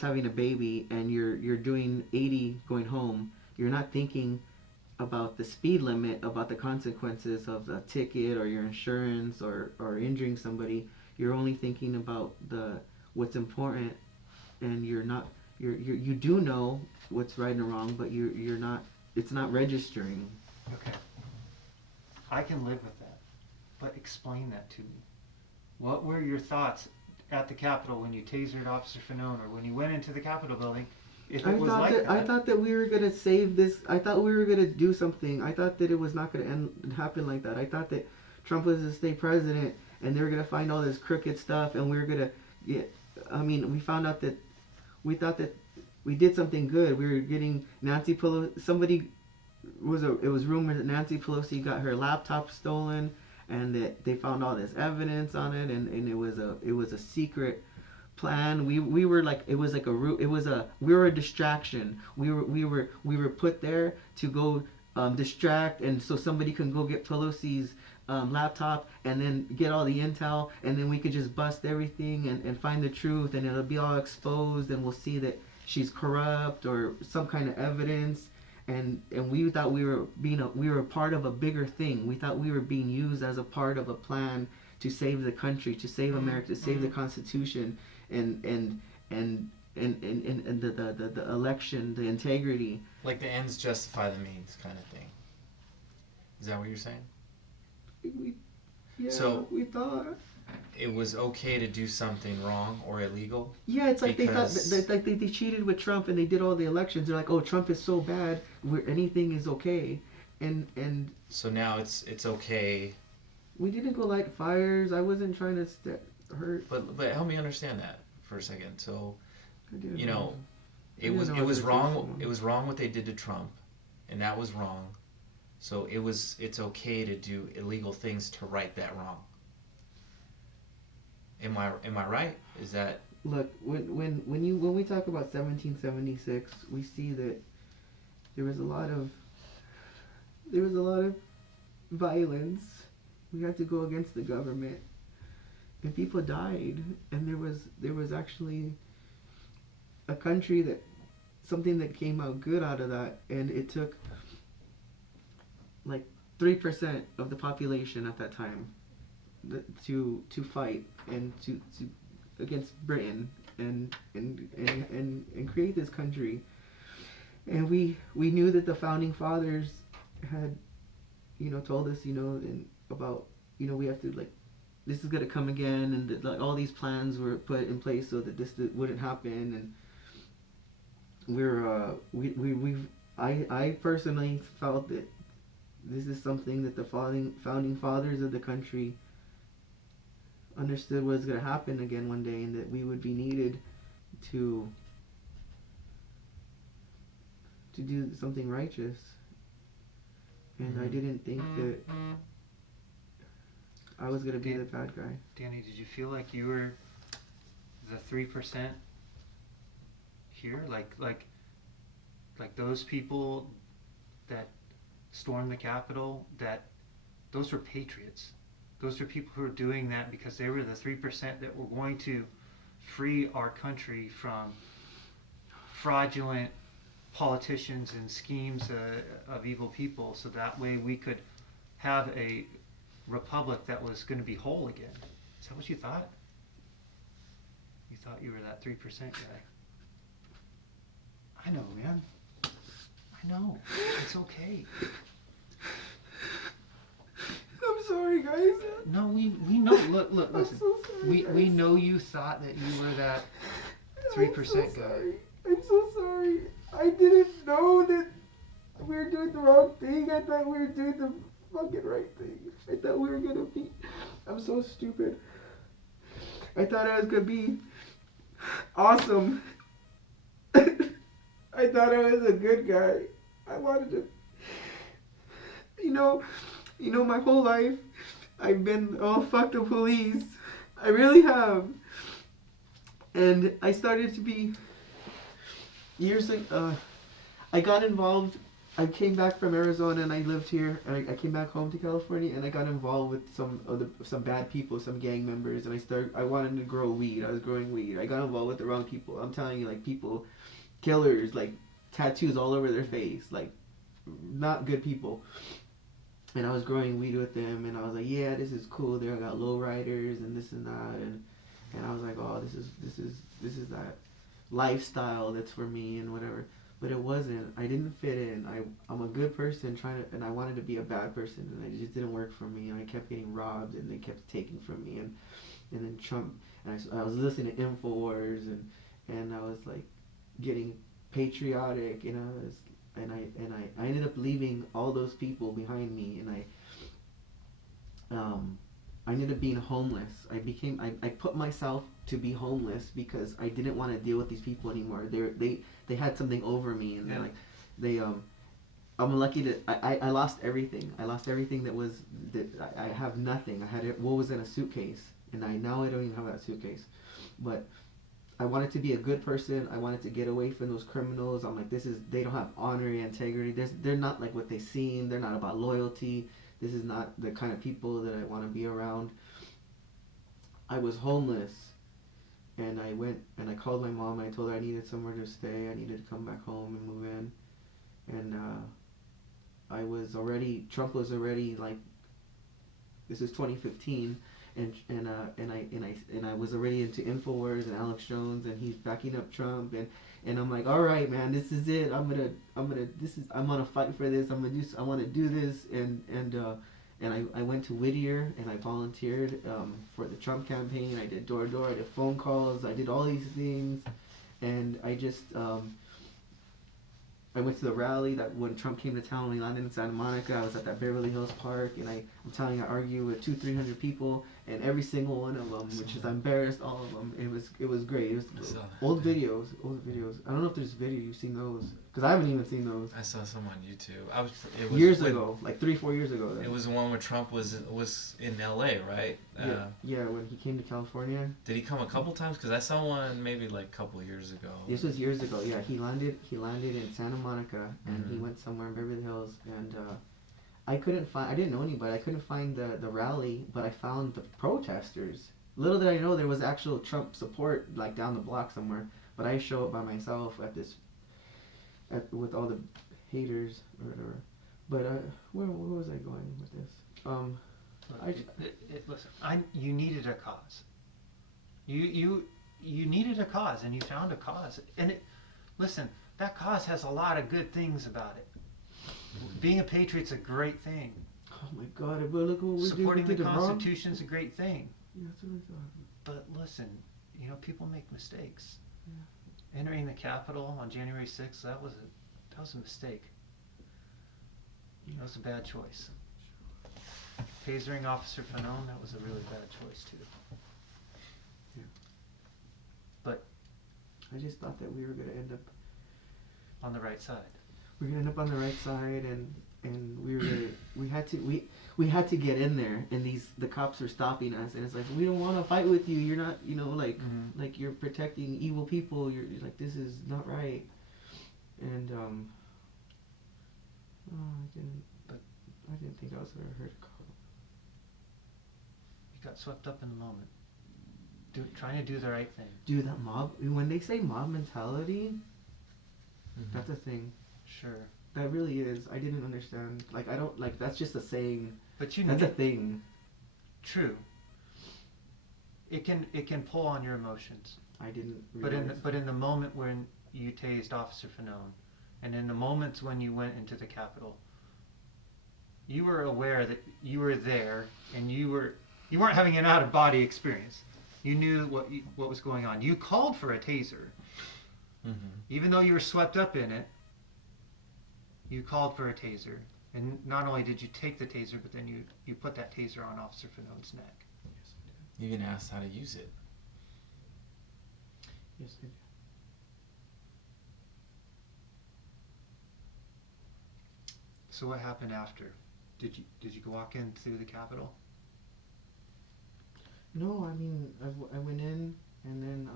having a baby and you're doing 80 going home, you're not thinking about the speed limit, about the consequences of the ticket or your insurance or injuring somebody. You're only thinking about the what's important, and you're not you do know what's right and wrong, but you're not. It's not registering. Okay, I can live with that, but explain that to me. What were your thoughts at the Capitol when you tasered Officer Fanone, or when you went into the Capitol building? If it was like that, I thought that we were gonna save this. I thought we were gonna do something. I thought that it was not gonna happen like that. I thought that Trump was the state president, and they were gonna find all this crooked stuff, and we were gonna get. I mean, we found out that we thought that we did something good. We were getting Nancy Pelosi. It was rumored that Nancy Pelosi got her laptop stolen, and that they found all this evidence on it, and it was a secret plan. We were like, it was like we were a distraction. We were put there to go distract, and so somebody can go get Pelosi's laptop and then get all the intel, and then we could just bust everything and find the truth, and it'll be all exposed, and we'll see that she's corrupt or some kind of evidence. And we thought we were part of a bigger thing. We thought we were being used as a part of a plan to save the country, to save America, to save the Constitution, and the election, the integrity. Like the ends justify the means kind of thing. Is that what you're saying? So we thought it was okay to do something wrong or illegal? Yeah, it's like they cheated with Trump, and they did all the elections. They're like, oh, Trump is so bad, where anything is okay, and so now it's okay. We didn't go light fires. I wasn't trying to hurt. But help me understand that for a second. So, it was wrong. It was wrong what they did to Trump, and that was wrong. So it's okay to do illegal things to right that wrong. Am I right? Is that... Look, when we talk about 1776, we see that there was a lot of violence. We had to go against the government, and people died, and there was actually a country something that came out good out of that, and it took like 3% of the population at that time to fight and to against Britain and create this country. And we knew that the founding fathers had told us about we have to, like, this is gonna come again, and that, like, all these plans were put in place so that this wouldn't happen. And I personally felt that this is something that the founding fathers of the country understood was going to happen again one day, and that we would be needed to do something righteous. And I didn't think that I was going to be the bad guy. Danny, did you feel like you were the 3% here? Like those people that stormed the Capitol, that those were patriots. Those are people who are doing that because they were the 3% that were going to free our country from fraudulent politicians and schemes of evil people, so that way we could have a republic that was going to be whole again. Is that what you thought? You thought you were that 3% guy. I know, man. I know. It's okay. I'm sorry, guys. No, we know. Look, listen. So sorry, we know you thought that you were that 3% guy. I'm so sorry. I didn't know that we were doing the wrong thing. I thought we were doing the fucking right thing. I thought we were gonna be... I'm so stupid. I thought I was gonna be awesome. I thought I was a good guy. I wanted to... my whole life, I've been, oh, fuck the police. I really have. And I started to be... I got involved I came back from Arizona and I lived here, and I came back home to California, and I got involved with some bad people, some gang members, and I wanted to grow weed. I was growing weed. I got involved with the wrong people. I'm telling you, like, people, killers, like tattoos all over their face, like not good people. And I was growing weed with them, and I was like, yeah, this is cool. They got low riders and this and that, and I was like, oh, this is that lifestyle that's for me and whatever. But it wasn't. I didn't fit in. I'm a good person and I wanted to be a bad person, and it just didn't work for me. And I kept getting robbed, and they kept taking from me, and then Trump. And I was listening to Infowars, and I was like getting patriotic, and I ended up leaving all those people behind me, and I ended up being homeless. I put myself to be homeless because I didn't want to deal with these people anymore. They had something over me, and I'm lucky that I lost everything. I lost everything that I have nothing. I had what was in a suitcase, and now I don't even have that suitcase. But I wanted to be a good person. I wanted to get away from those criminals. I'm like, they don't have honor and integrity. They're not like what they seem. They're not about loyalty. This is not the kind of people that I want to be around. I was homeless, and I went and I called my mom, and I told her I needed somewhere to stay. I needed to come back home and move in. And Trump was already like, this is 2015, and I was already into Infowars and Alex Jones, and he's backing up Trump, and I'm like, all right, man, this is it. I'm gonna fight for this. I want to do this, and I went to Whittier and I volunteered for the Trump campaign. I did door to door. I did phone calls. I did all these things, and I just I went to the rally that when Trump came to town, we landed in Santa Monica. I was at that Beverly Hills Park, and I'm telling you, I argued with 200-300 people, and every single one of them, which is I embarrassed all of them. It was great. It was old videos. I don't know if there's video. You've seen those? Because I haven't even seen those. I saw some on YouTube. It was years ago, like 3-4 years ago. Then. It was the one where Trump was in L.A., right? Yeah, when he came to California. Did he come a couple times? Because I saw one maybe like a couple years ago. This was years ago. Yeah, he landed in Santa Monica, and he went somewhere in Beverly Hills, and I didn't know anybody. I couldn't find the rally, but I found the protesters. Little did I know there was actual Trump support like down the block somewhere, but I show up by myself with all the haters or whatever. But where was I going with this? Listen, you needed a cause. You needed a cause, and you found a cause. And listen, that cause has a lot of good things about it. Being a patriot's a great thing. Oh my God! But look what we're supporting the Constitution's a great thing. Yeah, that's what I thought. But listen, people make mistakes. Yeah. Entering the Capitol on January 6th, that was a mistake. Yeah. That was a bad choice. Tasering Officer Fanon, that was a really bad choice too. Yeah. But I just thought that we were going to end up on the right side. We're going to end up on the right side, and we had to get in there, and the cops are stopping us, and it's like, we don't want to fight with you. You're not, like you're protecting evil people. You're like, this is not right. And I didn't think I was going to hurt a cop. You got swept up in the moment, trying to do the right thing. Dude, that mob. When they say mob mentality, that's a thing. Sure. That really is. I didn't understand. Like, I don't, like, that's just a saying. But that's a thing. True. It can pull on your emotions. I didn't realize. But in the moment when you tased Officer Fanon, and in the moments when you went into the Capitol, you were aware that you were there, and you weren't having an out-of-body experience. You knew what was going on. You called for a taser. Even though you were swept up in it, you called for a taser. And not only did you take the taser, but then you put that taser on Officer Fanon's neck. Yes, I did. You even asked how to use it. Yes, I did. So what happened after? Did you walk in through the Capitol? No, I mean, I went in, and then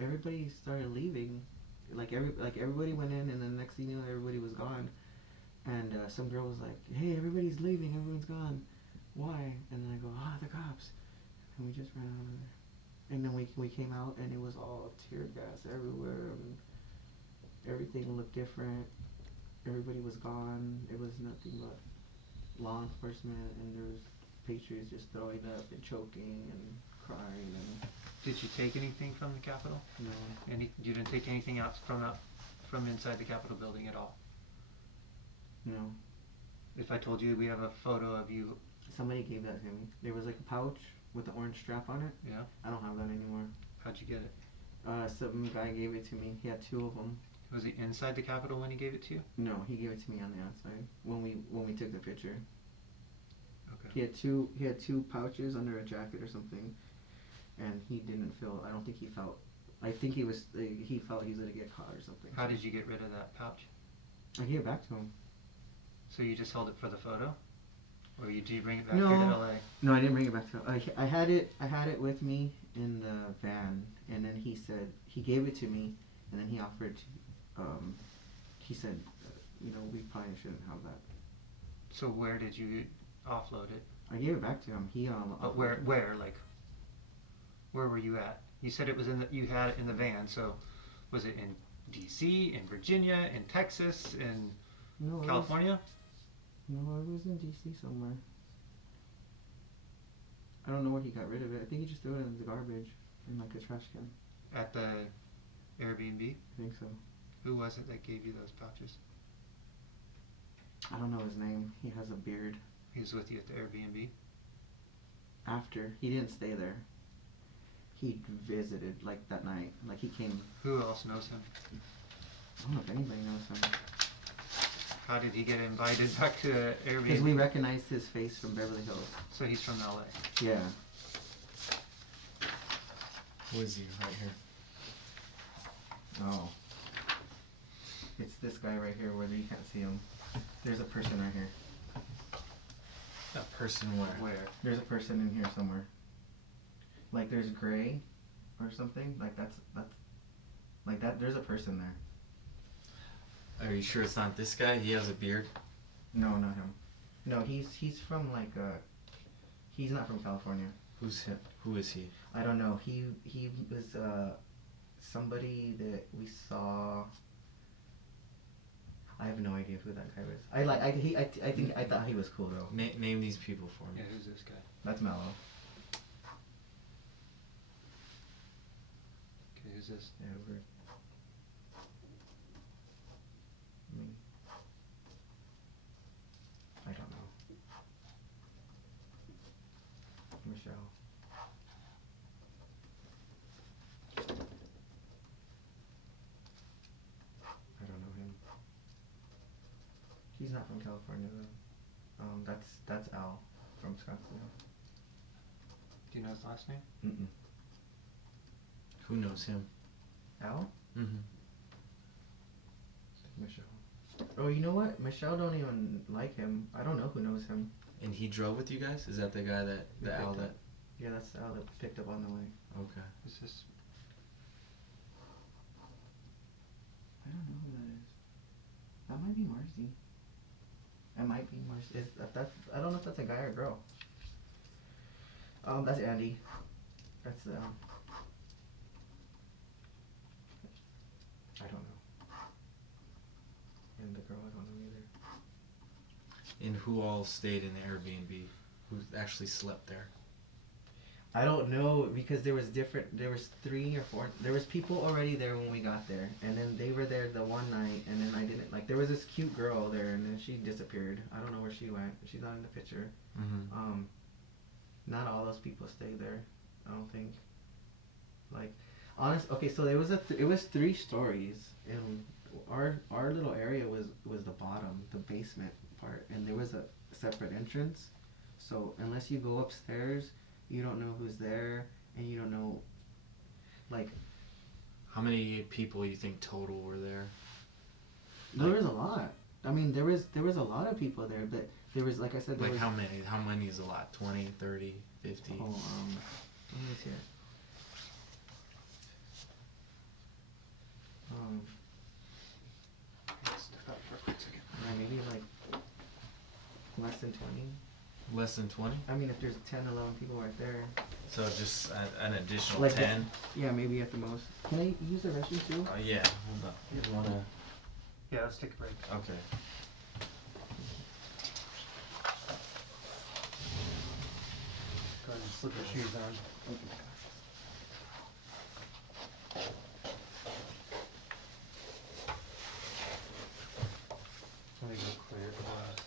everybody started leaving, like everybody went in, and then next thing you know, everybody was gone. And some girl was like, "Hey, everybody's leaving. Everyone's gone. Why?" And then I go, "Ah, the cops." And we just ran out of there. And then we came out, and it was all tear gas everywhere. And everything looked different. Everybody was gone. It was nothing but law enforcement, and there was patriots just throwing up and choking and crying. And Did you take anything from the Capitol? no, You didn't take anything out from inside the Capitol building at all? no. If I told you we have a photo of you, Somebody gave that to me. There was like a pouch with an orange strap on it. yeah, I don't have that anymore. how'd you get it? Some guy gave it to me. He had two of them. Was he inside the Capitol when he gave it to you? No, he gave it to me on the outside when we took the picture. Okay. He had two pouches under a jacket or something, and he didn't feel. I don't think he felt. I think he felt he was gonna get caught or something. How did you get rid of that pouch? I gave it back to him. So you just held it for the photo, or did you bring it back No. here to LA? No, I didn't bring it back to him. I had it with me in the van, and then he said he gave it to me, and then he offered to. He said, we probably shouldn't have that. So where did you offload it? I gave it back to him. He But where were you at? You said it was you had it in the van. So was it in D.C., in Virginia, in Texas, in No, California? No, it was in D.C. somewhere. I don't know where he got rid of it. I think he just threw it in the garbage, in like a trash can. At the Airbnb? I think so. Who was it that gave you those pouches? I don't know his name. He has a beard. He was with you at the Airbnb? After. He didn't stay there. He visited, like, that night. Like, he came. Who else knows him? I don't know if anybody knows him. How did he get invited back to Airbnb? Because we recognized his face from Beverly Hills. So he's from LA. Yeah. Who is he right here? Oh. It's this guy right here where you can't see him. There's a person right here. That person where? Where? There's a person in here somewhere. Like there's gray or something. Like that's like that. There's a person there. Are you sure it's not this guy? He has a beard? No, not him. No, he's from like he's not from California. Who's him? Who is he? I don't know. He was somebody that we saw. I have no idea who that guy was. I thought he was cool though. Name these people for me. Yeah, who's this guy? That's Mello. Okay, who's this? Yeah, weird. Me. I don't know. Michelle. I don't know him. He's not from California though. That's Al from Scottsdale. Do you know his last name? Mm-mm. Who knows him? Al? Mm-hmm. Michelle. Oh, you know what? Michelle don't even like him. I don't know who knows him. And he drove with you guys? Is that the guy that, the Al that? Yeah, that's the Al that picked up on the way. Okay. Who's this? I don't know who that is. That might be Marcy. That might be Marcy. I don't know if that's a guy or a girl. That's Andy. That's I don't know. And the girl, I don't know either. And who all stayed in the Airbnb? Who actually slept there? I don't know because there was 3 or 4. There was people already there when we got there, and then they were there the one night, and then I didn't like. There was this cute girl there, and then she disappeared. I don't know where she went. She's not in the picture. Mm-hmm. Not all those people stayed there. I don't think. Like, okay, so there was it was 3 stories, and our little area was the bottom, the basement part, and there was a separate entrance. So unless you go upstairs, you don't know who's there, and you don't know, like. How many people you think total were there? There was a lot. I mean, there was a lot of people there, but there was, like I said, there Like was, how many? How many is a lot? 20, 30, 50? Oh, let me see here. than 20. Less than 20? I mean, if there's 10, 11 people right there. So just an additional Like 10? Yeah, maybe at the most. Can I use the restroom too? Yeah, hold on. You wanna? Yeah, let's take a break. Okay. Go ahead and slip your shoes on. Okay. Let me go clear the glass.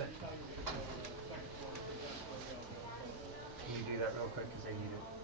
Can you do that real quick because I need it?